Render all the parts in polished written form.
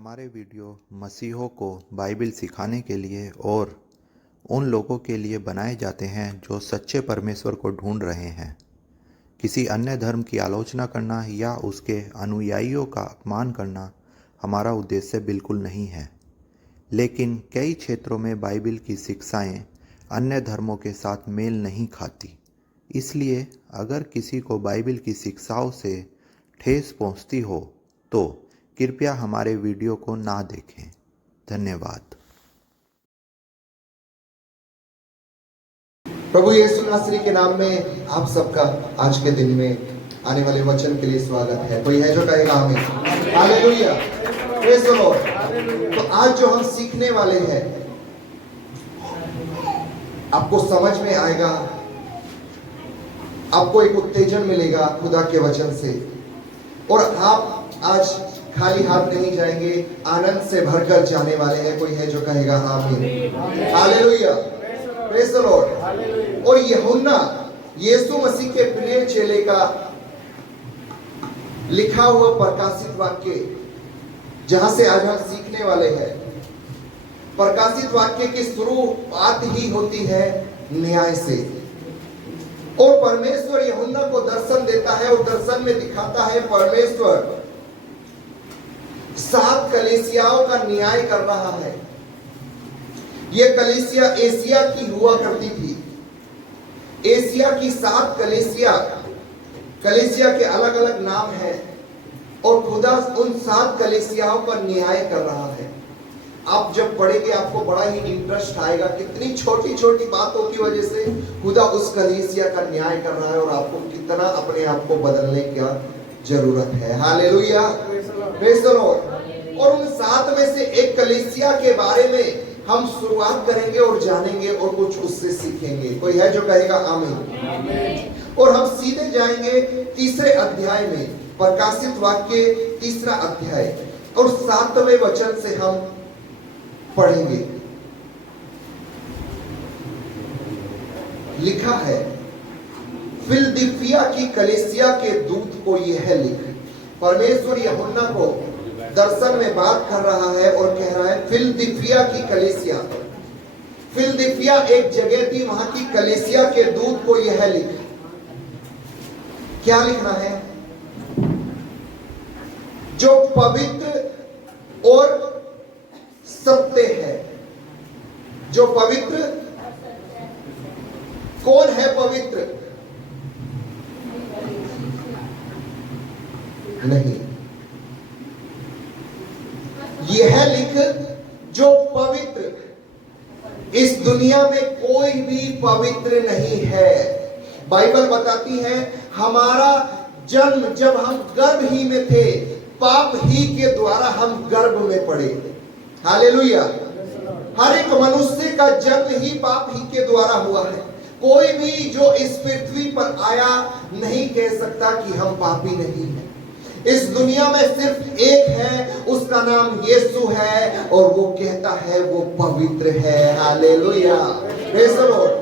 हमारे वीडियो मसीहों को बाइबिल सिखाने के लिए और उन लोगों के लिए बनाए जाते हैं जो सच्चे परमेश्वर को ढूंढ रहे हैं। किसी अन्य धर्म की आलोचना करना या उसके अनुयायियों का अपमान करना हमारा उद्देश्य बिल्कुल नहीं है, लेकिन कई क्षेत्रों में बाइबिल की शिक्षाएं अन्य धर्मों के साथ मेल नहीं खाती। इसलिए अगर किसी को बाइबिल की शिक्षाओं से ठेस पहुंचती हो तो कृपया हमारे वीडियो को ना देखें। धन्यवाद। प्रभु यीशु नासरी के नाम में आप सबका आज के दिन में आने वाले वचन के लिए स्वागत है। कोई है जो कहेगा आमीन? Hallelujah, praise the Lord. तो आज जो हम सीखने वाले हैं आपको समझ में आएगा, आपको एक उत्तेजन मिलेगा खुदा के वचन से, और आप आज खाली हाथ नहीं जाएंगे, आनंद से भरकर जाने वाले हैं। कोई है जो कहेगा आमीन? Hallelujah, praise the Lord. और यूहन्ना यीशु मसीह के प्रिय चेले का लिखा हुआ प्रकाशित वाक्य, जहां से आज हम सीखने वाले हैं। प्रकाशित वाक्य की शुरुआत ही होती है न्याय से, और परमेश्वर यूहन्ना को दर्शन देता है और दर्शन में दिखाता है परमेश्वर 7 कलीसियाओं का न्याय कर रहा है। यह कलीसिया एशिया की हुआ करती थी। एशिया की 7 कलीसिया के अलग अलग नाम हैं, और खुदा उन 7 कलीसियाओं पर न्याय कर रहा है। आप जब पढ़ेंगे आपको बड़ा ही इंटरेस्ट आएगा, कितनी छोटी छोटी बातों की वजह से खुदा उस कलीसिया का न्याय कर रहा है, और आपको कितना अपने आप को बदलने की जरूरत है। Hallelujah, praise the Lord. और उन 7 में से एक कलीसिया के बारे में हम शुरुआत करेंगे और जानेंगे और कुछ उससे सीखेंगे। कोई है जो कहेगा आमीन? और हम सीधे जाएंगे 3 अध्याय में, प्रकाशित वाक्य 3 अध्याय और 7वें वचन से हम पढ़ेंगे। लिखा है, फिलदिल्फिया की कलीसिया के दूत को यह लिख। परमेश्वर यूहन्ना को दर्शन में बात कर रहा है और कह रहा है फिलदिल्फिया की कलीसिया। फिलदिल्फिया एक जगह थी, वहां की कलीसिया के दूत को यह लिख। क्या लिखना है? जो पवित्र और सत्य है। जो पवित्र, कौन है पवित्र? नहीं, यह लिख जो पवित्र। इस दुनिया में कोई भी पवित्र नहीं है। बाइबल बताती है हमारा जन्म जब हम गर्भ ही में थे, पाप ही के द्वारा हम गर्भ में पड़े। हालेलुया। हर एक मनुष्य का जन्म ही पाप ही के द्वारा हुआ है। कोई भी जो इस पृथ्वी पर आया नहीं कह सकता कि हम पापी नहीं हैं। इस दुनिया में सिर्फ एक है, उसका नाम यीशु है, और वो कहता है वो पवित्र है। Hallelujah, praise the Lord.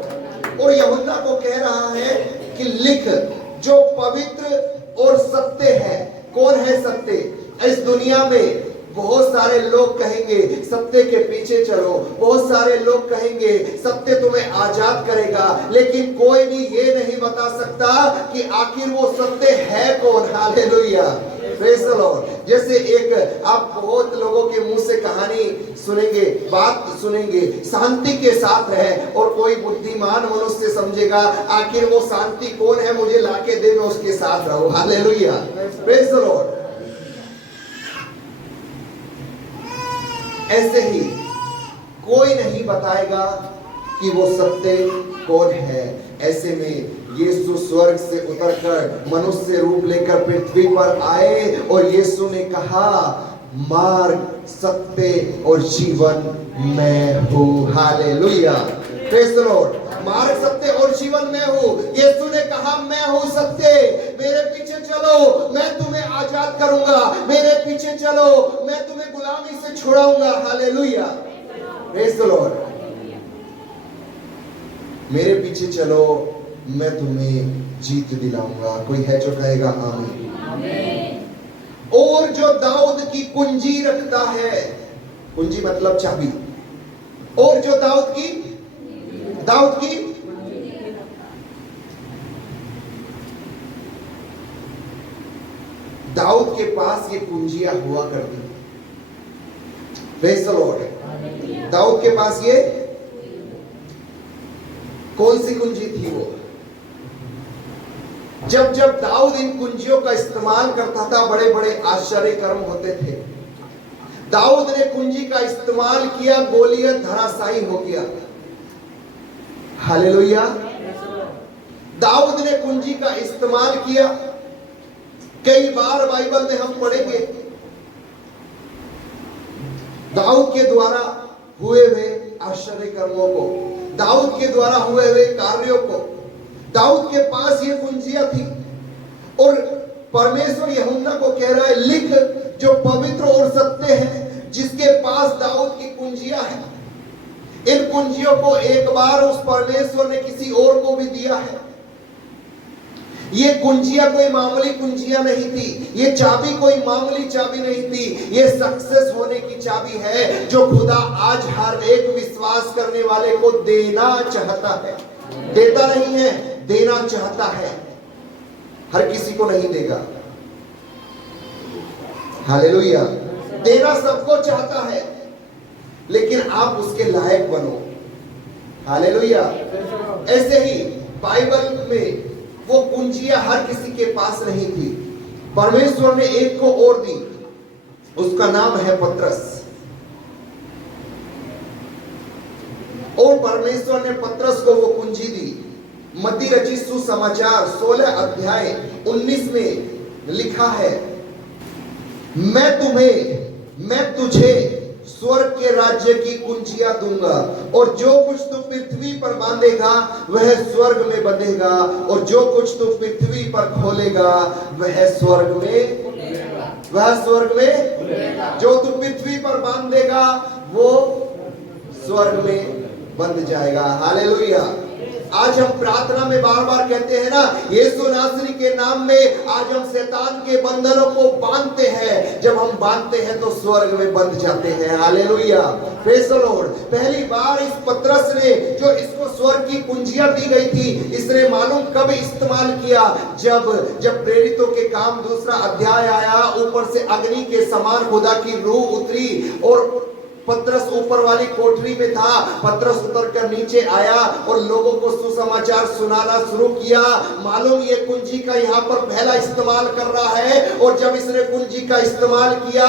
और यूहन्ना को कह रहा है कि लिख जो पवित्र और सत्य है। कौन है सत्य? इस दुनिया में बहुत सारे लोग कहेंगे सत्य के पीछे चलो, बहुत सारे लोग कहेंगे सत्य तुम्हें आजाद करेगा, लेकिन कोई भी ये नहीं बता सकता कि आखिर वो सत्य है कौन। Hallelujah, praise the Lord. जैसे एक आप बहुत लोगों के मुंह से कहानी सुनेंगे, बात सुनेंगे, शांति के साथ रहे, और कोई बुद्धिमान मनुष्य समझेगा आखिर वो शांति कौन है, मुझे लाके दे, मैं उसके साथ रहूं। Hallelujah, praise the Lord. ऐसे ही कोई नहीं बताएगा कि वो सत्य कौन है। ऐसे में यीशु स्वर्ग से उतरकर मनुष्य रूप लेकर पृथ्वी पर आए, और यीशु ने कहा मार्ग, सत्य और जीवन मैं हूँ। Hallelujah, praise the Lord. मार्ग, सत्य और जीवन मैं हूँ। यीशु ने कहा मैं हूँ सत्य, मेरे पीछे चलो मैं तुम्हें आजाद करूंगा, मेरे पीछे चलो मैं तुम्हें गुलामी से छुड़ाऊंगा। Hallelujah, praise the Lord. मेरे पीछे चलो मैं तुम्हें जीत दिलाऊंगा। कोई है जो कहेगा आमीन? और जो दाऊद की कुंजी रखता है, कुंजी मतलब चाबी, और जो दाऊद की दाऊद के पास ये कुंजियां हुआ करती। Praise the Lord. दाऊद के पास ये कौन सी कुंजी थी? वो जब जब दाऊद इन कुंजियों का इस्तेमाल करता था, बड़े बड़े आश्चर्य कर्म होते थे। दाऊद ने कुंजी का इस्तेमाल किया, गोलियत धराशायी हो गया। हालेलुया। दाऊद ने कुंजी का इस्तेमाल किया। कई बार बाइबल में हम पढ़ेंगे दाऊद के द्वारा हुए हुए आश्चर्य कर्मों को, दाऊद के द्वारा हुए हुए कार्यों को। दाऊद के पास ये कुंजियां थी और परमेश्वर यूहन्ना को कह रहा है, लिख जो पवित्र और सत्य है, जिसके पास दाऊद की कुंजियां हैं। इन कुंजियों को एक बार उस परमेश्वर ने किसी और को भी दिया है। ये कुंजियां कोई मामूली कुंजियां नहीं थी, ये चाबी कोई मामूली चाबी नहीं थी। ये सक्सेस होने की चाबी है जो खुदा आज हर एक विश्वास करने वाले को देना चाहता है। देता नहीं है, देना चाहता है। हर किसी को नहीं देगा। हालेलुया। देना सबको चाहता है, लेकिन आप उसके लायक बनो। हालेलुया। ऐसे ही बाइबल में वो कुंजियां हर किसी के पास नहीं थी। परमेश्वर ने एक को और दी, उसका नाम है पतरस। और परमेश्वर ने पतरस को वो कुंजी दी। मत्ती रचित सुसमाचार 16 अध्याय 19 में लिखा है, मैं तुझे स्वर्ग के राज्य की कुंजियां दूंगा, और जो कुछ तू पृथ्वी पर बांधेगा वह स्वर्ग में बंधेगा, और जो कुछ तू पृथ्वी पर खोलेगा वह स्वर्ग में जो तू पृथ्वी पर बांध देगा वो स्वर्ग में बंध जाएगा। हालेलुया। आज हम प्रार्थना में बार बार कहते हैं ना, यीशु नासरी के नाम में आज हम शैतान के बंधनों को बांधते हैं। जब हम बांधते हैं तो स्वर्ग में बंध जाते हैं। हालेलुया। Praise the Lord. पहली बार इस पतरस ने जो इसको स्वर्ग की कुंजियां दी गई थी, इसने मालूम कब इस्तेमाल किया? जब प्रेरितों के काम 2 अध्याय आया, ऊपर से अग्नि के समान खुदा की रूह उतरी और पतरस ऊपर वाली कोठरी में था। पतरस उतरकर नीचे आया और लोगों को सुसमाचार सुनाना शुरू किया। मालूम ये कुंजी का यहाँ पर पहला इस्तेमाल कर रहा है, और जब इसने कुंजी का इस्तेमाल किया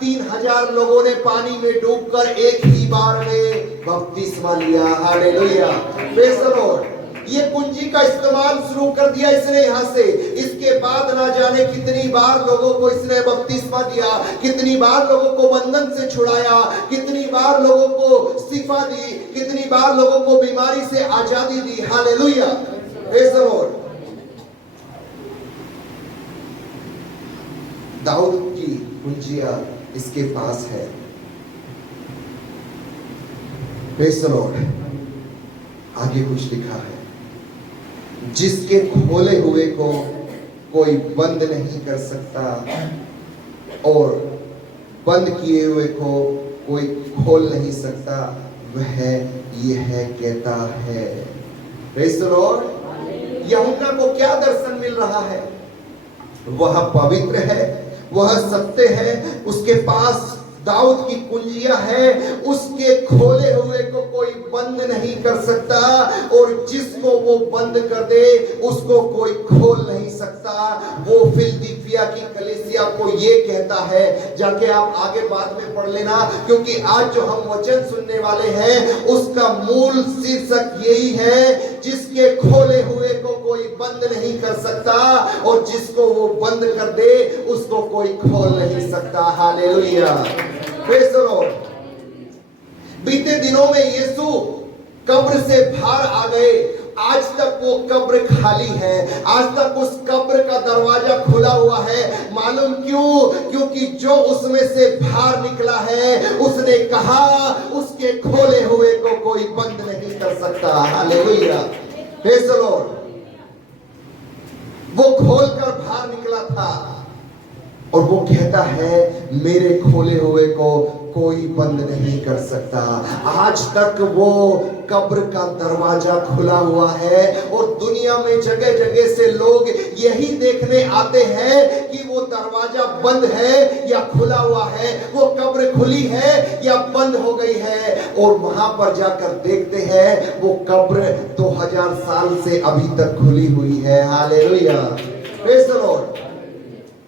3000 लोगों ने पानी में डूबकर एक ही बार में बपतिस्मा लिया। हालेलुया। Praise the Lord. ये कुंजी का इस्तेमाल शुरू कर दिया इसने यहाँ से। इसके बाद ना जाने कितनी बार लोगों को इसने बपतिस्मा दिया, कितनी बार लोगों को बंधन से छुड़ाया, कितनी बार लोगों को शिफा दी, कितनी बार लोगों को बीमारी से आजादी दी। हालेलुया। Praise the Lord. दाऊद की कुंजियां इसके पास है। Praise the Lord. आगे कुछ लिखा है, जिसके खोले हुए को कोई बंद नहीं कर सकता, और बंद किए हुए को कोई खोल नहीं सकता, वह यह कहता है। Praise the Lord. यूहन्ना को क्या दर्शन मिल रहा है? वह पवित्र है, वह सत्य है, उसके पास दाऊद की कुंजियां है, उसके खोले हुए को कोई बंद नहीं कर सकता, और जिसको वो बंद कर दे उसको कोई खोल नहीं सकता। वो फिलदिफिया की कलीसिया को ये कहता है, जाके आप आगे बाद में पढ़ लेना, क्योंकि आज जो हम वचन सुनने वाले हैं उसका मूल शीर्षक यही है, जिसके खोले हुए को कोई बंद नहीं कर सकता, और जिसको वो बंद कर दे उसको कोई खोल नहीं सकता। हालेलुया। Praise the Lord. बीते दिनों में यीशु कब्र से बाहर आ गए। आज तक वो कब्र खाली है, आज तक उस कब्र का दरवाजा खुला हुआ है। मालूम क्यों? क्योंकि जो उसमें से बाहर निकला है उसने कहा उसके खोले हुए को कोई बंद नहीं कर सकता। हालेलुया। Praise the Lord. वो खोलकर बाहर निकला था। और वो कहता है मेरे खोले हुए को कोई बंद नहीं कर सकता। आज तक वो कब्र का दरवाजा खुला हुआ है और दुनिया में जगह जगह से लोग यही देखने आते हैं कि वो दरवाजा बंद है या खुला हुआ है, वो कब्र खुली है या बंद हो गई है। और वहां पर जाकर देखते हैं वो कब्र 2000 साल से अभी तक खुली हुई है। Hallelujah, praise the Lord.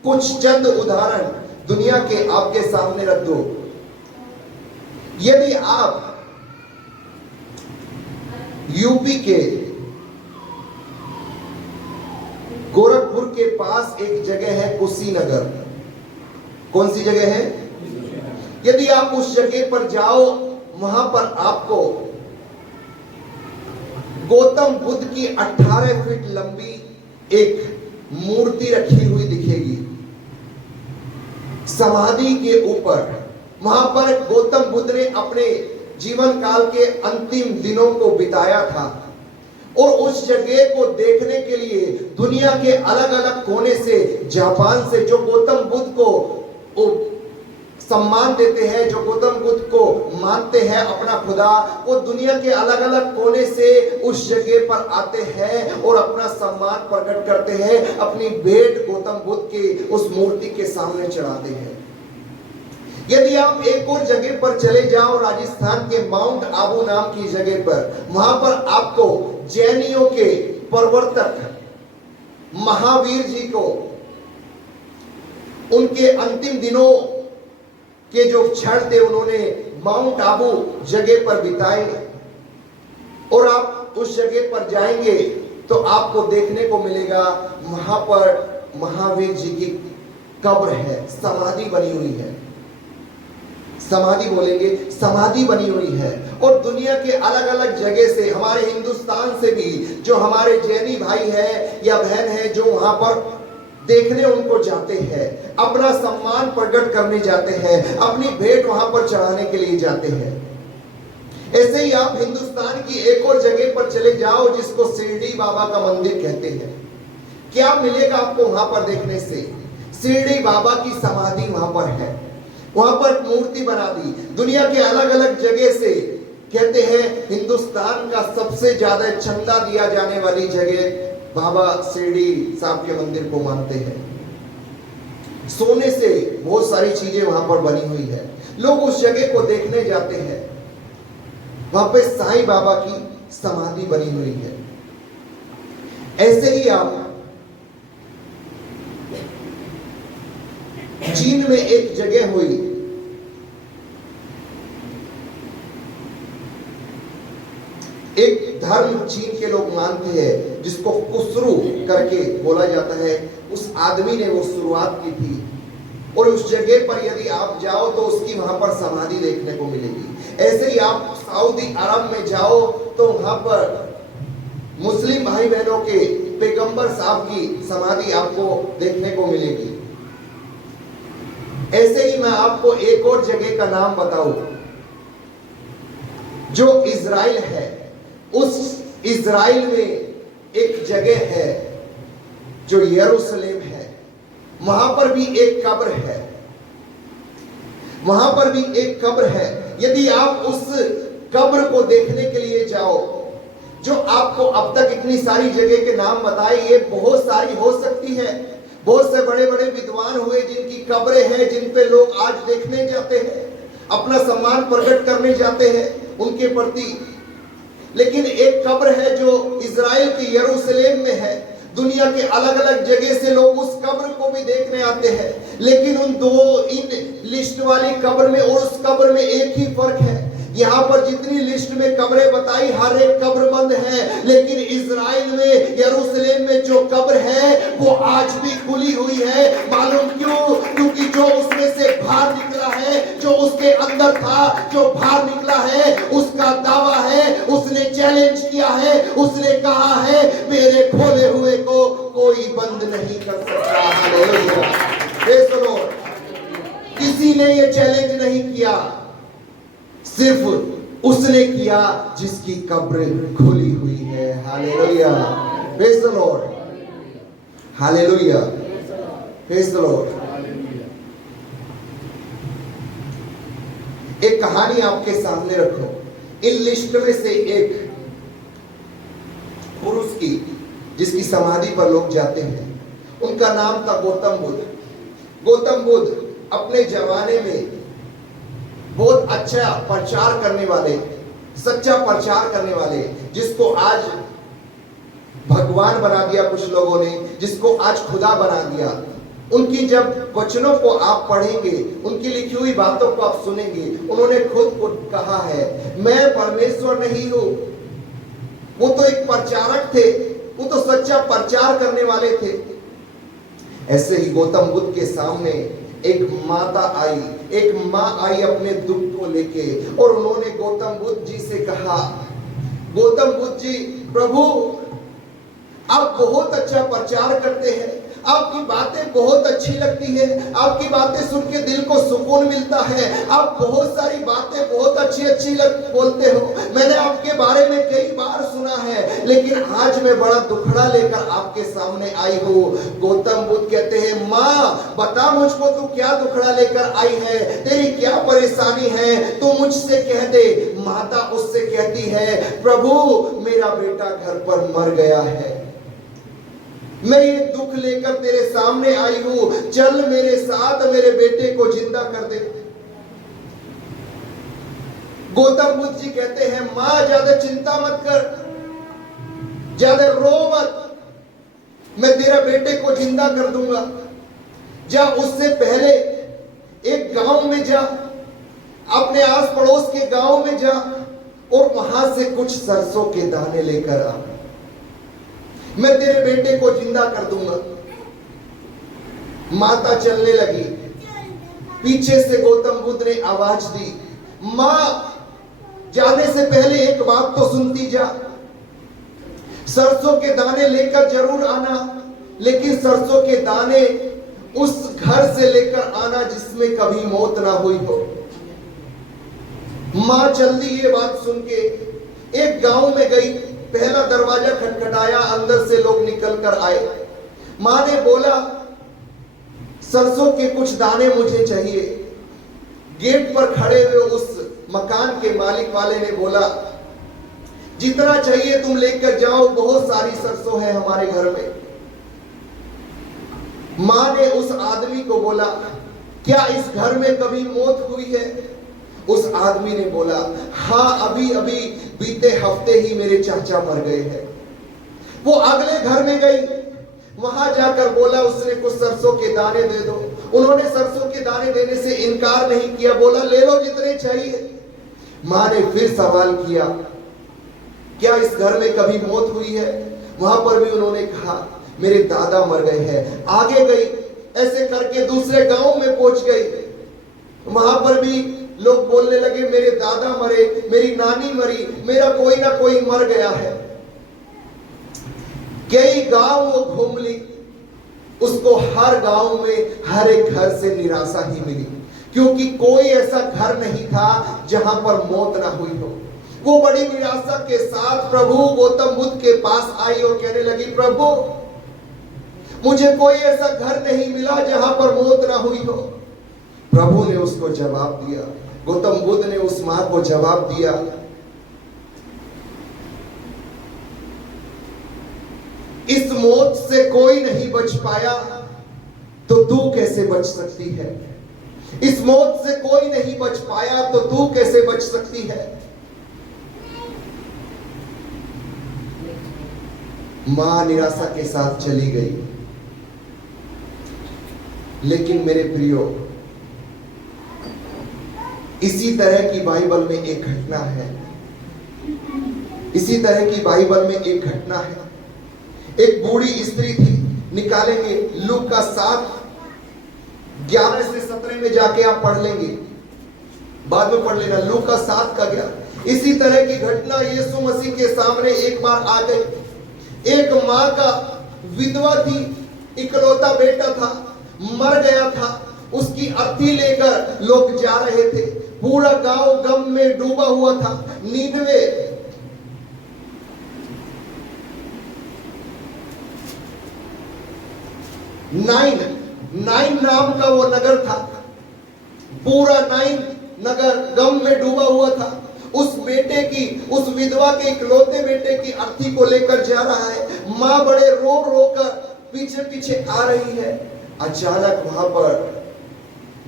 कुछ चंद उदाहरण दुनिया के आपके सामने रख दो। यदि आप यूपी के गोरखपुर के पास एक जगह है कुशीनगर, कौन सी जगह है? यदि आप उस जगह पर जाओ, वहां पर आपको गौतम बुद्ध की 18 फीट लंबी एक मूर्ति रखी हुई दिखेगी समाधि के ऊपर। वहां पर गौतम बुद्ध ने अपने जीवन काल के अंतिम दिनों को बिताया था और उस जगह को देखने के लिए दुनिया के अलग अलग कोने से, जापान से, जो गौतम बुद्ध को सम्मान देते हैं, जो गौतम बुद्ध को मानते हैं अपना खुदा, वो दुनिया के अलग अलग कोने से उस जगह पर आते हैं और अपना सम्मान प्रकट करते हैं, अपनी भेंट गौतम बुद्ध की उस मूर्ति के सामने चढ़ाते हैं। यदि आप एक और जगह पर चले जाओ, राजस्थान के माउंट आबू नाम की जगह पर, वहां पर आपको जैनियों के प्रवर्तक महावीर जी को उनके अंतिम दिनों के जो क्षण थे उन्होंने माउंट आबू जगह पर बिताए। और आप उस जगह पर जाएंगे तो आपको देखने को मिलेगा वहां पर महावीर जी की कब्र है, समाधि बनी हुई है। समाधि बोलेंगे, समाधि बनी हुई है। और दुनिया के अलग अलग जगह से, हमारे हिंदुस्तान से भी जो हमारे जैनी भाई है या बहन है, जो वहां पर देखने उनको जाते हैं, अपना सम्मान प्रकट करने जाते हैं, अपनी भेंट वहां पर चढ़ाने के लिए जाते हैं। ऐसे ही आप हिंदुस्तान की एक और जगह पर चले जाओ जिसको शिरडी बाबा का मंदिर कहते हैं। क्या मिलेगा आपको वहां पर देखने से? शिरडी बाबा की समाधि वहां पर है, वहां पर मूर्ति बना दी। दुनिया के अलग अलग जगह से, कहते हैं हिंदुस्तान का सबसे ज्यादा चंदा दिया जाने वाली जगह बाबा शिरडी साहब के मंदिर को मानते हैं। सोने से बहुत सारी चीजें वहां पर बनी हुई है, लोग उस जगह को देखने जाते हैं। वहां पे साईं बाबा की समाधि बनी हुई है। ऐसे ही आप चीन में एक जगह हुई, एक धर्म चीन के लोग मानते हैं जिसको कुसरू करके बोला जाता है। उस आदमी ने वो शुरुआत की थी और उस जगह पर यदि आप जाओ तो उसकी वहां पर समाधि देखने को मिलेगी। ऐसे ही आप सऊदी अरब में जाओ तो वहां पर मुस्लिम भाई बहनों के पैगंबर साहब की समाधि आपको देखने को मिलेगी। ऐसे ही मैं आपको एक और जगह का नाम बताऊं जो इजराइल है। उस इजराइल में एक जगह है जो यरूशलेम है, वहां पर भी एक कब्र है, वहां पर भी एक कब्र है। यदि आप उस कब्र को देखने के लिए जाओ, जो आपको अब तक इतनी सारी जगह के नाम बताए, ये बहुत सारी हो सकती है। बहुत से बड़े बड़े विद्वान हुए जिनकी कब्रें हैं, जिन पे लोग आज देखने जाते हैं, अपना सम्मान प्रकट करने जाते हैं उनके प्रति। लेकिन एक कब्र है जो इजराइल के यरूशलेम में है। दुनिया के अलग अलग जगह से लोग उस कब्र को भी देखने आते हैं। लेकिन इन लिस्ट वाली कब्र में और उस कब्र में एक ही फर्क है। यहाँ पर जितनी लिस्ट में कब्रें बताई, हर एक कब्र बंद है, लेकिन इजराइल में, यरूशलेम में जो कब्र है वो आज भी खुली हुई है। मालूम क्यों? क्योंकि जो उसमें से बाहर निकला है, जो उसके अंदर था, जो बाहर निकला है, उसका दावा है, उसने चैलेंज किया है, उसने कहा है मेरे खोले हुए को कोई बंद नहीं कर सकता। Hallelujah, praise the Lord. किसी ने ये चैलेंज नहीं किया, सिर्फ उसने किया जिसकी कब्र खुली हुई है। Hallelujah, praise the Lord, hallelujah, praise the Lord. एक कहानी आपके सामने रखो। इन लिस्ट में से एक पुरुष की, जिसकी समाधि पर लोग जाते हैं, उनका नाम था गौतम बुद्ध। गौतम बुद्ध अपने जमाने में बहुत अच्छा प्रचार करने वाले, सच्चा प्रचार करने वाले, जिसको आज भगवान बना दिया कुछ लोगों ने, जिसको आज खुदा बना दिया। उनकी जब वचनों को आप पढ़ेंगे, उनकी लिखी हुई बातों को आप सुनेंगे, उन्होंने खुद को कहा है, मैं परमेश्वर नहीं हूं। वो तो एक प्रचारक थे, वो तो सच्चा प्रचार करने वाले थे। ऐसे ही गौतम बुद्ध के सामने एक माता आई, एक माँ आई अपने दुख को लेके, और उन्होंने गौतम बुद्ध जी से कहा, गौतम बुद्ध जी, प्रभु आप बहुत अच्छा प्रचार करते हैं, आपकी बातें बहुत अच्छी लगती है, आपकी बातें सुन के दिल को सुकून मिलता है, आप बहुत सारी बातें बहुत अच्छी अच्छी बोलते हो, मैंने आपके बारे में कई बार सुना है, लेकिन आज मैं बड़ा दुखड़ा लेकर आपके सामने आई हूँ। गौतम बुद्ध कहते हैं, माँ बता मुझको तू क्या दुखड़ा लेकर आई है, तेरी क्या परेशानी है, तू मुझसे कह दे। माता उससे कहती है, प्रभु मेरा बेटा घर पर मर गया है, मैं ये दुख लेकर तेरे सामने आई हूं, चल मेरे साथ मेरे बेटे को जिंदा कर दे। गौतम बुद्ध जी कहते हैं, मां ज्यादा चिंता मत कर, ज्यादा रो मत, मैं तेरा बेटे को जिंदा कर दूंगा। जा उससे पहले एक गांव में जा, अपने आस पड़ोस के गांव में जा, और वहां से कुछ सरसों के दाने लेकर आ, मैं तेरे बेटे को जिंदा कर दूंगा। माता चलने लगी, पीछे से गौतम बुद्ध ने आवाज दी, मां जाने से पहले एक बात तो सुनती जा, सरसों के दाने लेकर जरूर आना, लेकिन सरसों के दाने उस घर से लेकर आना जिसमें कभी मौत ना हुई हो। मां जल्दी ये बात सुन के एक गांव में गई, पहला दरवाजा खटखटाया, अंदर से लोग निकल कर आए। मां ने बोला, सरसों के कुछ दाने मुझे चाहिए। गेट पर खड़े हुए उस मकान के मालिक वाले ने बोला, जितना चाहिए तुम लेकर जाओ, बहुत सारी सरसों है हमारे घर में। मां ने उस आदमी को बोला, क्या इस घर में कभी मौत हुई है? उस आदमी ने बोला, हाँ अभी अभी बीते हफ्ते ही मेरे चाचा मर गए हैं। वो अगले घर में गई, वहां जाकर बोला, उसने कुछ सरसों के दाने दे दो। उन्होंने सरसों के दाने देने से इनकार नहीं किया, बोला ले लो जितने चाहिए। मां ने फिर सवाल किया, क्या इस घर में कभी मौत हुई है? वहां पर भी उन्होंने कहा, मेरे दादा मर गए हैं। आगे गई, ऐसे करके दूसरे गांव में पहुंच गई, वहां पर भी लोग बोलने लगे, मेरे दादा मरे, मेरी नानी मरी, मेरा कोई ना कोई मर गया है। कई गांव वो घूम ली, उसको हर गांव में हर एक घर से निराशा ही मिली, क्योंकि कोई ऐसा घर नहीं था जहां पर मौत ना हुई हो। वो बड़ी निराशा के साथ प्रभु गौतम बुद्ध के पास आई और कहने लगी, प्रभु मुझे कोई ऐसा घर नहीं मिला जहां पर मौत ना हुई हो। प्रभु ने उसको जवाब दिया, गौतम बुद्ध ने उस मां को जवाब दिया, इस मौत से कोई नहीं बच पाया तो तू कैसे बच सकती है? इस मौत से कोई नहीं बच पाया तो तू कैसे बच सकती है? मां निराशा के साथ चली गई। लेकिन मेरे प्रियो, इसी तरह की बाइबल में एक घटना है, इसी तरह की बाइबल में एक घटना है। एक बूढ़ी स्त्री थी, निकालेंगे लूका 7:11 से 17 में जाके आप पढ़ लेंगे, बाद में पढ़ लेना, लूका 7:11। इसी तरह की घटना यीशु मसीह के सामने एक बार आ गई। एक मां का विधवा थी, इकलौता बेटा था, मर गया था, उसकी अर्थी लेकर लोग जा रहे थे। पूरा गांव गम में डूबा हुआ था। नीनवे नाइन नाम का वो नगर था। पूरा नाइन नगर गम में डूबा हुआ था। उस बेटे की, उस विधवा के इकलौते बेटे की अर्थी को लेकर जा रहा है। माँ बड़े रो रो कर पीछे पीछे आ रही है। अचानक वहां पर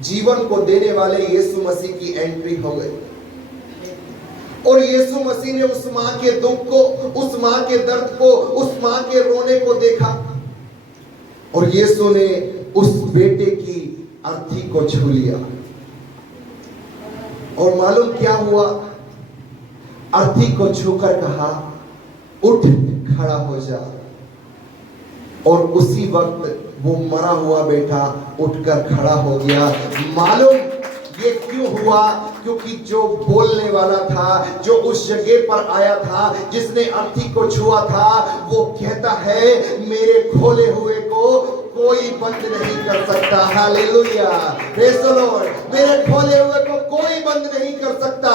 जीवन को देने वाले यीशु मसीह की एंट्री हो गई और यीशु मसीह ने उस माँ के दुख को, उस माँ के दर्द को, उस माँ के रोने को देखा और यीशु ने उस बेटे की अर्थी को छू लिया। और मालूम क्या हुआ? अर्थी को छूकर कहा, उठ खड़ा हो जा। और उसी वक्त वो मरा हुआ बेटा उठकर खड़ा हो गया। मालूम ये क्यों हुआ? क्योंकि जो बोलने वाला था, जो उस जगह पर आया था, जिसने अर्थी को छुआ था, वो कहता है मेरे खोले हुए को कोई बंद नहीं कर सकता। Hallelujah, praise the Lord. मेरे खोले हुए को कोई बंद नहीं कर सकता।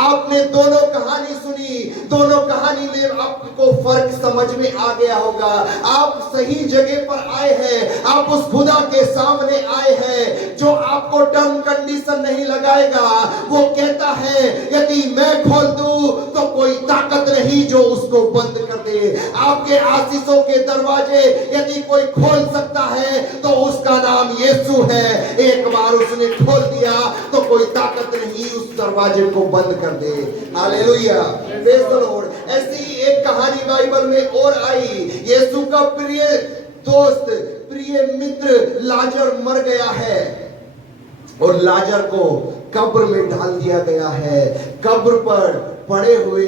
आपने दोनों कहानी सुनी, दोनों कहानी में आपको फर्क समझ में आ गया होगा। आप सही जगह पर आए हैं, आप उस खुदा के सामने आए हैं जो आपको टर्म कंडीशन नहीं लगाएगा। वो कहता है यदि मैं खोल दूं तो कोई ताकत नहीं जो उसको बंद कर दे। आपके आशीषों के दरवाजे यदि कोई खोल सकता है तो उसका नाम यीशु है। एक बार उसने खोल दिया तो कोई ताकत नहीं उस दरवाजे को बंद कर दे। Hallelujah, praise the Lord. ऐसी ही एक कहानी बाइबल में और आई। यीशु का प्रिय दोस्त, प्रिय मित्र लाजर मर गया है और लाजर को कब्र में डाल दिया गया है। कब्र पर पड़े हुए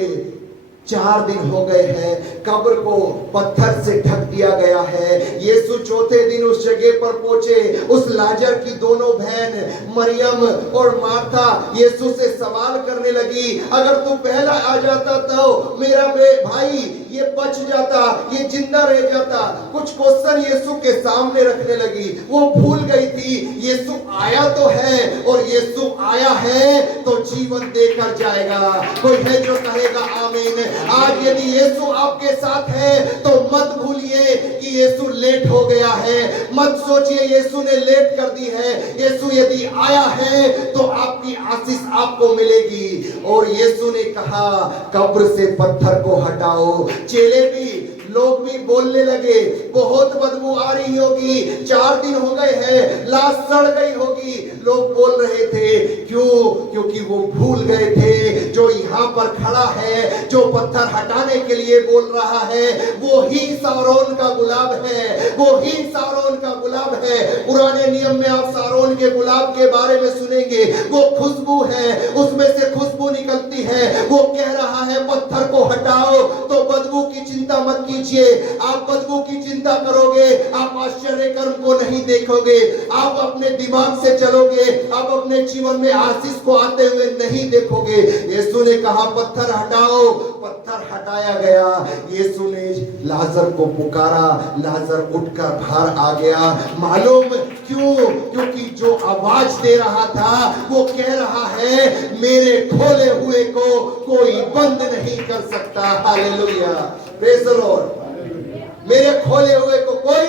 4 दिन हो गए हैं। कब्र को पत्थर से ढक दिया गया है। यीशु चौथे दिन उस जगह पर पहुंचे। उस लाजर की दोनों बहन मरियम और मार्था यीशु से सवाल करने लगी, अगर तू पहला आ जाता तो मेरा भाई ये बच जाता, ये जिंदा रह जाता। कुछ क्वेश्चन यीशु के सामने रखने लगी। वो भूल गई थी यीशु आया तो है और यीशु आया है तो जीवन देकर जाएगा। कोई है जो कहेगा आमीन। आज यदि यीशु आपके साथ है तो मत भूलिए कि यीशु लेट हो गया है। मत सोचिए यीशु ने लेट कर दी है। यीशु यदि आया है तो आपकी आशीष आपको मिलेगी। और यीशु ने कहा कब्र से पत्थर को हटाओ। चेले भी, लोग भी बोलने लगे, बहुत बदबू आ रही होगी, 4 दिन हो गए हैं, लाश सड़ गई होगी। लोग बोल रहे थे, क्यों? क्योंकि वो भूल गए थे जो यहाँ पर खड़ा है, जो पत्थर हटाने के लिए बोल रहा है, वो ही शारोन का गुलाब है, वो ही शारोन का गुलाब है। पुराने नियम में आप शारोन के गुलाब के बारे में सुनेंगे। वो खुशबू है, उसमें से खुशबू निकलती है। वो कह रहा है पत्थर को हटाओ। तो बदबू की चिंता मत कीजिए। आप बदबू की चिंता करोगे, आप आश्चर्य कर्म को नहीं देखोगे। आप अपने दिमाग से चलोगे, आप अपने जीवन में आशीष को आते हुए नहीं देखोगे। यीशु ने कहा पत्थर हटाओ, पत्थर हटाया गया। यीशु ने लाजर को पुकारा, लाजर उठकर बाहर आ गया। मालूम क्यों? क्योंकि जो आवाज दे रहा था वो कह रहा है मेरे खोले हुए को कोई बंद नहीं कर सकता। Hallelujah, praise the Lord. मेरे खोले हुए को कोई।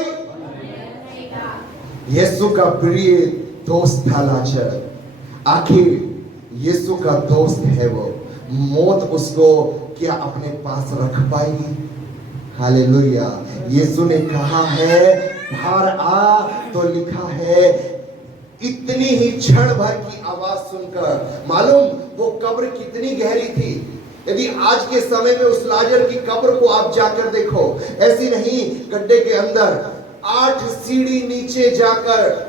यीशु का प्रिय दोस्त था लाजर। आखिर यीशु का दोस्त है वो। मौत उसको क्या अपने पास रख पाएगी? हालेलुया। यीशु ने कहा है बाहर आ, तो लिखा है इतनी ही क्षण भर की आवाज सुनकर। मालूम वो कब्र कितनी गहरी थी। यदि आज के समय में उस लाजर की कब्र को आप जाकर देखो, ऐसी नहीं, गड्ढे के अंदर 8 सीढ़ी नीचे जाकर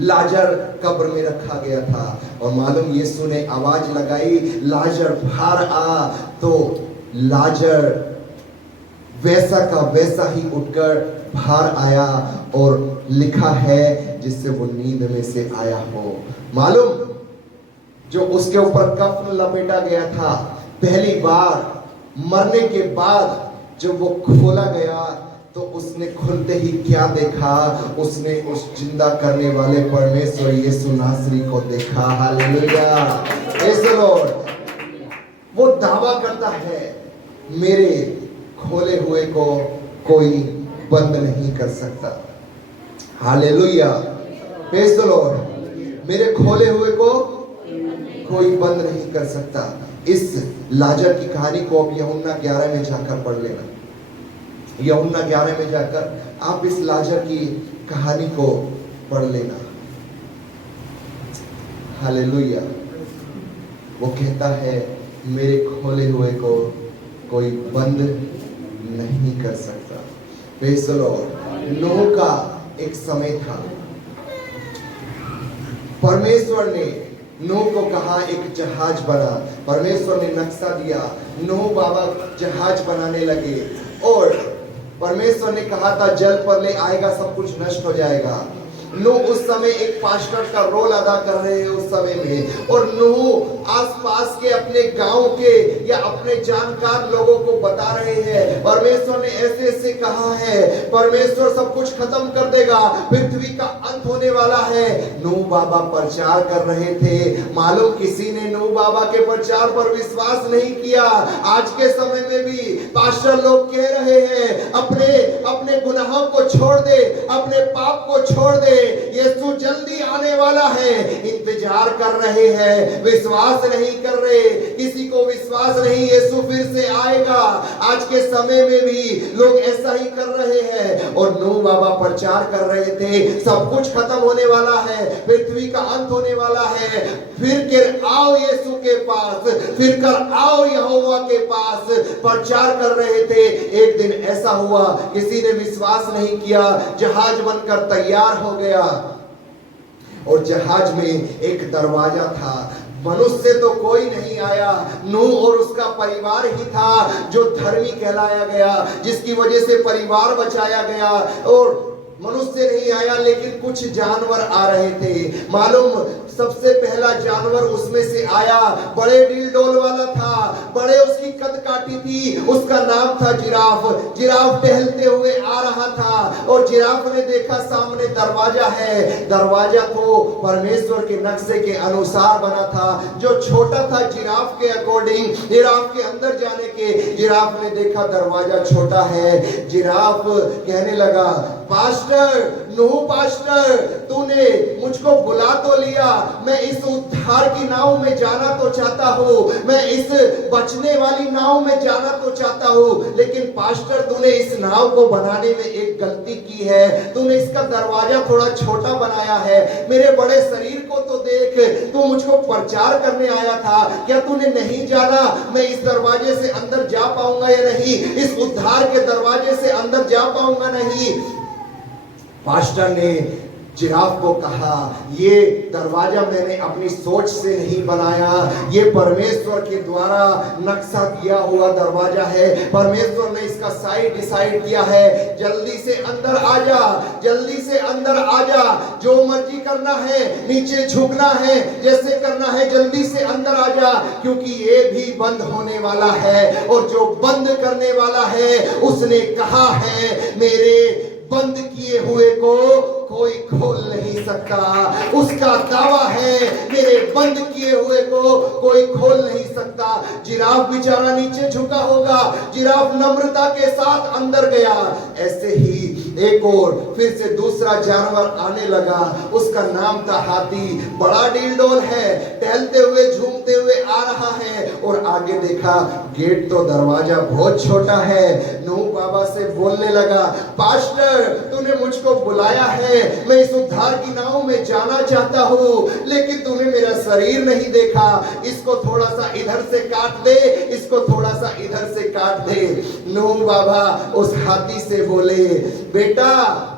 लाजर कब्र में रखा गया था। और मालूम यीशु ने आवाज लगाई लाजर बाहर आ, तो लाजर वैसा का वैसा ही उठकर बाहर आया। और लिखा है जिससे वो नींद में से आया हो। मालूम जो उसके ऊपर कफन लपेटा गया था, पहली बार मरने के बाद जब वो खोला गया तो उसने खुलते ही क्या देखा? उसने उस जिंदा करने वाले परमेश्वर यीशु नासरी को देखा। Hallelujah, praise the Lord. वो दावा करता है मेरे खोले हुए को कोई बंद नहीं कर सकता। Hallelujah, praise the Lord. मेरे खोले हुए को कोई बंद नहीं कर सकता। इस लाजर की कहानी को अब यूहन्ना 11 में जाकर पढ़ लेना। यूहन्ना 11 में जाकर आप इस लाजर की कहानी को पढ़ लेना। हालेलुया। वो कहता है मेरे खोले हुए को कोई बंद नहीं कर सकता। Praise the Lord. नूह का एक समय था, परमेश्वर ने नूह को कहा एक जहाज बना। परमेश्वर ने नक्शा दिया, नूह बाबा जहाज बनाने लगे और परमेश्वर ने कहा था जल पर ले आएगा, सब कुछ नष्ट हो जाएगा। नूह उस समय एक पास्टर का रोल अदा कर रहे हैं उस समय में, और नूह आसपास के अपने गांव के या अपने जानकार लोगों को बता रहे हैं परमेश्वर ने ऐसे ऐसे कहा है, परमेश्वर सब कुछ खत्म कर देगा, पृथ्वी का अंत होने वाला है। नूह बाबा प्रचार कर रहे थे, मालूम किसी ने नूह बाबा के प्रचार पर विश्वास नहीं किया। आज के समय में भी पास्टर लोग कह रहे हैं अपने अपने गुनाहों को छोड़ दे, अपने पाप को छोड़ दे, यीशु जल्दी आने वाला है। इंतजार कर रहे हैं, विश्वास नहीं कर रहे, किसी को विश्वास नहीं यीशु फिर से आएगा। आज के समय में भी लोग ऐसा ही कर रहे हैं। और नूह बाबा प्रचार कर रहे थे सब कुछ खत्म होने वाला है, पृथ्वी का अंत होने वाला है, फिर कर आओ यीशु के पास, फिर कर आओ यहोवा के पास, प्रचार कर रहे थे। एक दिन ऐसा हुआ किसी ने विश्वास नहीं किया, जहाज बनकर तैयार हो गया और जहाज में एक दरवाजा था। मनुष्य तो कोई नहीं आया, नूह और उसका परिवार ही था जो धर्मी कहलाया गया, जिसकी वजह से परिवार बचाया गया। और मनुष्य नहीं आया, लेकिन कुछ जानवर आ रहे थे। मालूम सबसे पहला जानवर उसमें से आया, बड़े डील वाला था, बड़े उसकी कद काटी थी, उसका नाम था जिराफ। जिराफ टहलते हुए आ रहा था और जिराफ ने देखा सामने दरवाजा है। दरवाजा तो परमेश्वर के नक्शे के अनुसार बना था, जो छोटा था जिराफ के अकॉर्डिंग, जिराफ के अंदर जाने के। जिराफ ने देखा दरवाजा छोटा है। जिराफ कहने लगा पास्टर, नूह पास्टर, तूने मुझको बुला तो लिया, मैं इस उद्धार की नाव में जाना तो चाहता हूँ, मैं इस बचने वाली नाव में जाना तो चाहता हूँ, लेकिन पास्टर तूने इस नाव को बनाने में एक गलती की है, तूने इसका दरवाजा थोड़ा छोटा बनाया है। मेरे बड़े शरीर को तो देख, तू मुझको प्रचार करने आया था, क्या तूने नहीं जाना मैं इस दरवाजे से अंदर जा पाऊंगा या नहीं, इस उद्धार के दरवाजे से अंदर जा पाऊंगा नहीं। पास्टर ने जिराफ को कहा ये दरवाजा मैंने अपनी सोच से नहीं बनाया, ये परमेश्वर के द्वारा नक्शा किया हुआ दरवाजा है, परमेश्वर ने इसका साइज डिसाइड किया है। जल्दी से अंदर आ जा, जल्दी से अंदर आ जा, जो मर्जी करना है, नीचे झुकना है, जैसे करना है, जल्दी से अंदर आ जा, क्योंकि ये भी बंद होने वाला है। और जो बंद करने वाला है उसने कहा है मेरे बंद किए हुए को कोई खोल नहीं सकता। उसका दावा है मेरे बंद किए हुए को कोई खोल नहीं सकता। जिराफ बेचारा नीचे झुका होगा, जिराफ नम्रता के साथ अंदर गया। ऐसे ही एक और फिर से दूसरा जानवर आने लगा, उसका नाम था हाथी। बड़ा डील है, टहलते हुए झूमते हुए आ रहा है। और आगे देखा गेट तो दरवाजा बहुत छोटा है। नूह बाबा से बोलने लगा पास्टर तूने मुझको बुलाया है, मैं इस उद्धार की नाव में जाना चाहता हूँ, लेकिन तूने मेरा शरीर नहीं देखा, इसको थोड़ा सा इधर से काट दे, इसको थोड़ा सा इधर से काट दे। नूह बाबा उस हाथी से बोले बेटा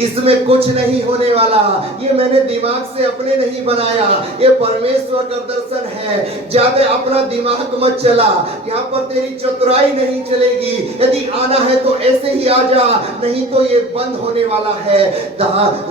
इसमें कुछ नहीं होने वाला, ये मैंने दिमाग से अपने नहीं बनाया, ये परमेश्वर का दर्शन है। ज्यादा अपना दिमाग मत चला, यहाँ पर तेरी चतुराई नहीं चलेगी। यदि आना है तो ऐसे ही आ जा, नहीं तो ये बंद होने वाला है।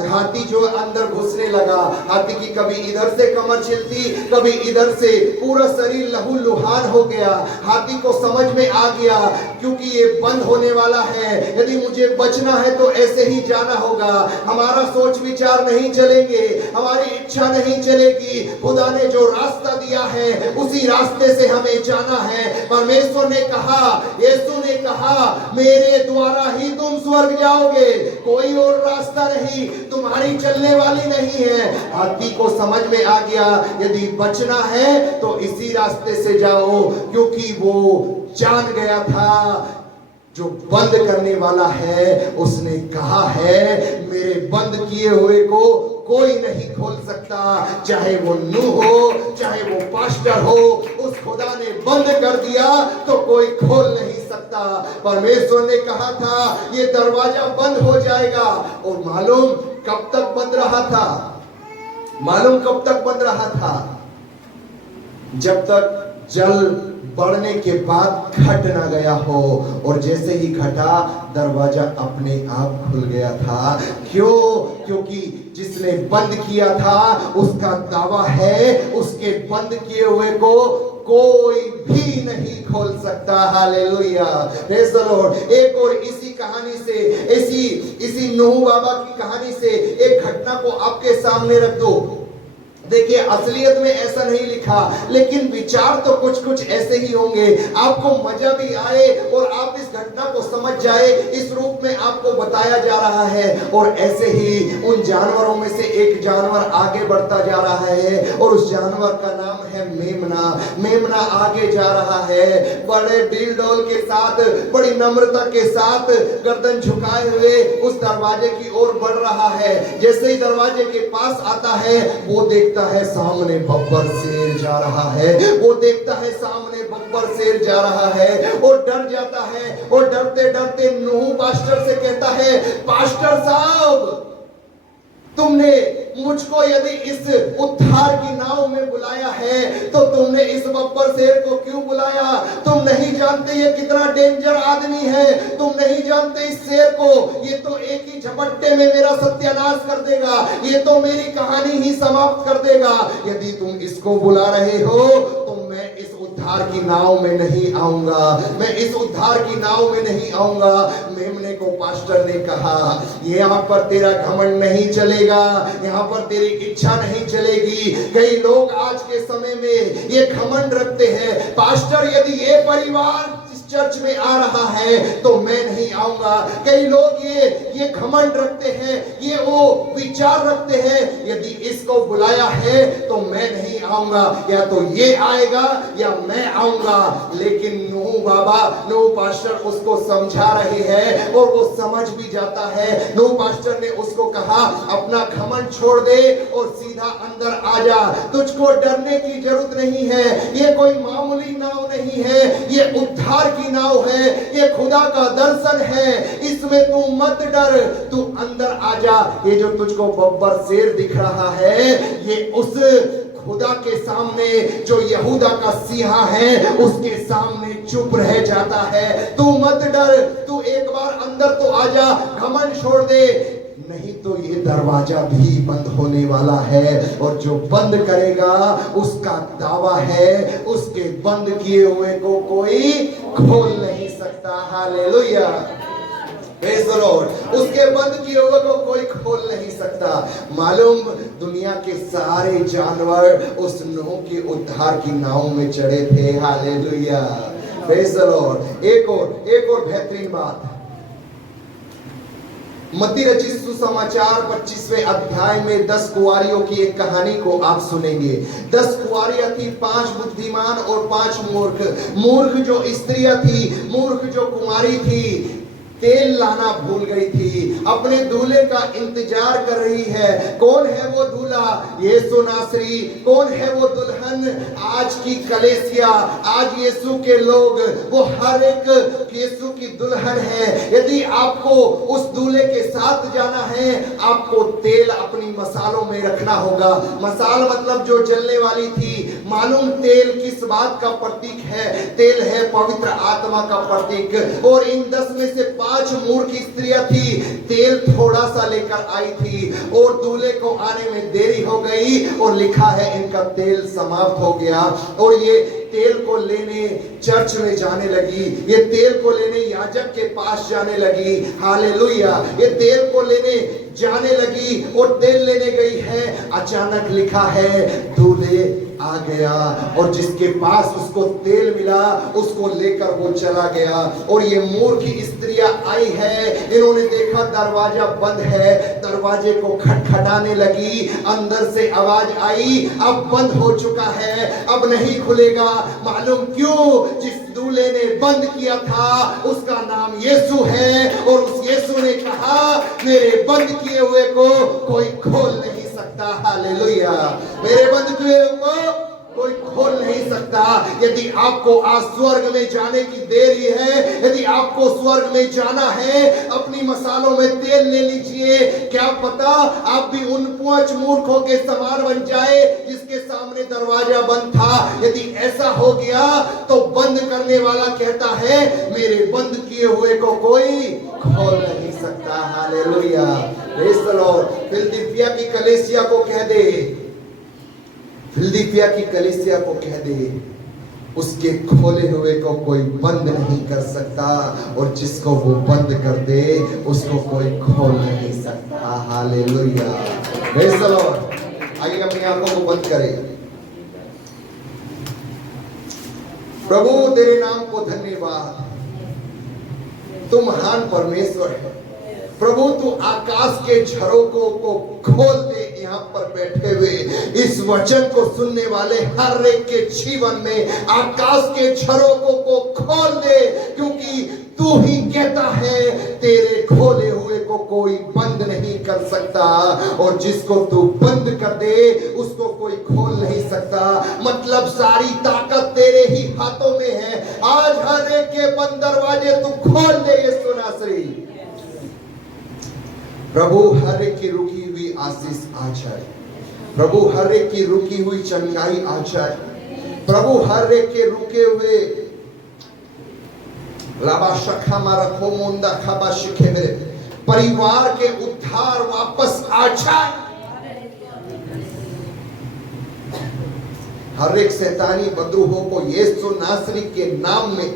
हाथी जो अंदर घुसने लगा, हाथी की कभी इधर से कमर छिलती, कभी इधर से, पूरा शरीर लहू लुहान हो गया। हाथी को समझ में आ गया क्योंकि ये बंद होने वाला है। यदि मुझे बचना है तो ऐसे ही जाना होगा। हमारा सोच विचार नहीं चलेंगे, हमारी इच्छा नहीं चलेगी। खुदा ने जो रास्ता दिया है उसी रास्ते से हमें जाना है। परमेश्वर ने कहा, यीशु ने कहा, मेरे द्वारा ही तुम स्वर्ग जाओगे, कोई और रास्ता नहीं, तुम्हारी चलने वाली नहीं है। हाथी को समझ में आ गया, यदि बचना है तो इसी रास्ते से जाओ, क्योंकि वो जान गया था जो बंद करने वाला है उसने कहा है मेरे बंद किए हुए को कोई नहीं खोल सकता। चाहे वो नूह हो, चाहे वो पास्टर हो, उस खुदा ने बंद कर दिया तो कोई खोल नहीं सकता। परमेश्वर ने कहा था ये दरवाजा बंद हो जाएगा, और मालूम कब तक बंद रहा था? मालूम कब तक बंद रहा था? जब तक जल बढ़ने के बाद घट ना गया हो, और जैसे ही घटा दरवाजा अपने आप खुल गया था। क्यों? क्योंकि जिसने बंद किया था उसका दावा है उसके बंद किए हुए को कोई भी नहीं खोल सकता। Hallelujah, praise the Lord. एक और इसी कहानी से, इसी नूह बाबा की कहानी से एक घटना को आपके सामने रख दो। देखिए, असलियत में ऐसा नहीं लिखा, लेकिन विचार तो कुछ कुछ ऐसे ही होंगे। आपको मजा भी आए और आप इस घटना को समझ जाए, इस रूप में आपको बताया जा रहा है। और ऐसे ही उन जानवरों में से एक जानवर आगे बढ़ता जा रहा है, और उस जानवर का नाम है मेमना। मेमना आगे जा रहा है, बड़े डील डोल के साथ, बड़ी नम्रता के साथ, गर्दन झुकाए हुए उस दरवाजे की ओर बढ़ रहा है। जैसे ही दरवाजे के पास आता है, वो देखता है सामने बब्बर शेर जा रहा है। वो देखता है सामने बब्बर शेर जा रहा है और डर जाता है, और डरते डरते नूह पास्टर से कहता है, पास्टर साहब, तुमने मुझको यदि इस उद्धार की नाव में बुलाया है तो तुमने इस बब्बर शेर को क्यों बुलाया? तुम नहीं जानते ये कितना डेंजर आदमी है। तुम नहीं जानते इस शेर को, ये तो एक ही झपट्टे में मेरा सत्यानाश कर देगा, ये तो मेरी कहानी ही समाप्त कर देगा। यदि तुम इसको बुला रहे हो तो मैं इस उद्धार की नाव में नहीं आऊंगा, मैं इस उद्धार की नाव में नहीं आऊंगा। मेमने को पास्टर ने कहा, यहाँ पर तेरा घमंड नहीं चलेगा, यहाँ पर तेरी इच्छा नहीं चलेगी। कई लोग आज के समय में ये घमंड रखते हैं, पास्टर यदि ये परिवार चर्च में आ रहा है तो मैं नहीं आऊंगा। कई लोग ये घमंड रखते हैं, ये वो विचार रखते हैं, यदि इसको बुलाया है तो मैं नहीं आऊंगा, या तो ये आएगा या मैं आऊंगा। लेकिन नूह बाबा, नूह पास्टर उसको समझा रहे हैं और वो समझ भी जाता है। नूह पास्टर ने उसको कहा, अपना घमंड छोड़ दे और सीधा अंदर आ जा, तुझको डरने की जरूरत नहीं है। ये कोई मामूली नाव नहीं है, ये उद्धार की नाव है, ये खुदा का दर्शन है, इसमें तू मत डर, तू अंदर आ जा। ये जो तुझको बब्बर शेर दिख रहा है, ये उस खुदा के सामने जो यहूदा का सिंहा है उसके सामने चुप रह जाता है। तू मत डर, तू एक बार अंदर तो आ जा, घमंड छोड़ दे, नहीं तो ये दरवाजा भी बंद होने वाला है। और जो बंद करेगा उसका दावा है उसके बंद किए हुए को कोई खोल नहीं सकता। Hallelujah, praise the Lord. उसके बंद किए हुए को कोई खोल नहीं सकता। मालूम, दुनिया के सारे जानवर उस नूह के उद्धार की नाव में चढ़े थे। Hallelujah, praise the Lord. एक और बेहतरीन बात, मत्ती रचित सुसमाचार 25वें अध्याय में 10 कुंवारियों की एक कहानी को आप सुनेंगे। 10 कुंवारियां थी, 5 बुद्धिमान और 5 मूर्ख। मूर्ख जो स्त्रियां थी, मूर्ख जो कुंवारी थी, तेल लाना भूल गई थी, अपने दूल्हे का इंतजार कर रही है। कौन है वो दूल्हा? यीशु नासरी। कौन है वो दुल्हन? आज की कलीसिया, आज यीशु के लोग, वो हर एक यीशु की दुल्हन है। यदि आपको उस दूल्हे के साथ जाना है, आपको तेल अपनी मसालों में रखना होगा। मसाल मतलब जो जलने वाली थी। मालूम तेल किस बात का प्रतीक है? तेल है पवित्र आत्मा का प्रतीक। और इन 10 में से 5 मूर्ख स्त्रियां थी, तेल थोड़ा सा लेकर आई थी और दूल्हे को आने में देरी हो गई और लिखा है इनका तेल समाप्त हो गया। और ये तेल को लेने चर्च में जाने लगी, ये तेल को लेने याजक के पास जाने लगी। हालेलुया। ये तेल को लेने जाने लगी और तेल लेने गई है। अचानक लिखा है दूल्हे आ गया और जिसके पास उसको तेल मिला उसको लेकर वो चला गया। और ये मूर्ख स्त्रियां आई है, इन्होंने देखा दरवाजा बंद है, दरवाजे को खटखटाने लगी, अंदर से आवाज आई अब बंद हो चुका है, अब नहीं खुलेगा। मालूम क्यों? जिस दूल्हे ने बंद किया था उसका नाम यीशु है और उस यीशु ने कहा मेरे बंद किए हुए को कोई खोल नहीं सकता। हालेलुया। मेरे बंद किए हुए को कोई खोल नहीं सकता। यदि आपको आज स्वर्ग में जाने की देरी है, यदि आपको स्वर्ग में जाना है, अपनी मसालों में तेल ले लीजिए। क्या पता आप भी उन 5 मूर्खों के समान बन जाए जिसके सामने दरवाजा बंद था। यदि ऐसा हो गया तो बंद करने वाला कहता है मेरे बंद किए हुए को कोई खोल नहीं सकता। Hallelujah. Praise the Lord. Philadelphia की कलीसिया को कह दे, फिलदिल्फिया की कलीसिया को कह दे उसके खोले हुए को कोई बंद नहीं कर सकता और जिसको वो बंद कर दे उसको कोई खोल नहीं सकता। हालेलुया। Praise the Lord. आइए अपनी आंखों को बंद करें। प्रभु तेरे नाम को धन्यवाद, तू महान परमेश्वर है। प्रभु तू आकाश के झरोकों को खोल दे। यहाँ पर बैठे हुए इस वचन को सुनने वाले हर एक के जीवन में आकाश के झरोकों को खोल दे, क्योंकि तू ही कहता है तेरे खोले हुए को कोई बंद नहीं कर सकता और जिसको तू बंद कर दे उसको कोई खोल नहीं सकता। मतलब सारी ताकत तेरे ही हाथों में है। आज हर एक के बंद दरवाजे तू खोल दे यीशु नासरी। प्रभु हर एक की रुकी हुई आशीष आ जाए, प्रभु हर एक की रुकी हुई चंगाई आ जाए, प्रभु हर एक के रुके हुए परिवार के उद्धार वापस आ जाए। हर एक शैतानी बद्रूहों को यीशु नासरी के नाम में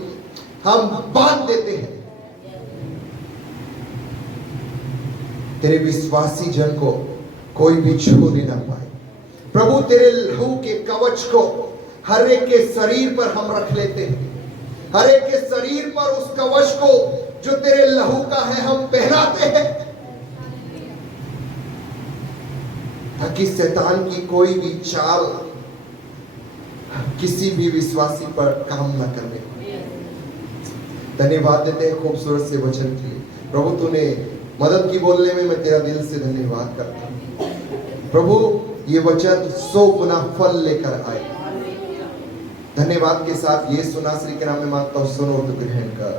हम बांध देते हैं। तेरे विश्वासी जन को कोई भी छूने ना पाए। प्रभु तेरे लहू के कवच को हर एक के शरीर पर हम रख लेते हैं। हर एक के शरीर पर उस कवच को जो तेरे लहू का है हम पहनाते हैं, ताकि शैतान की कोई भी चाल किसी भी विश्वासी पर काम न करने पाए। धन्यवाद देते हैं खूबसूरत से वचन के लिए। प्रभु तूने मदद की बोलने में मैं तेरा दिल से धन्यवाद करता हूं। प्रभु ये वचन 100 गुना फल लेकर आए। धन्यवाद के साथ यीशु नासरी के नाम में मांगता हूं, सुनो तो ग्रहण कर।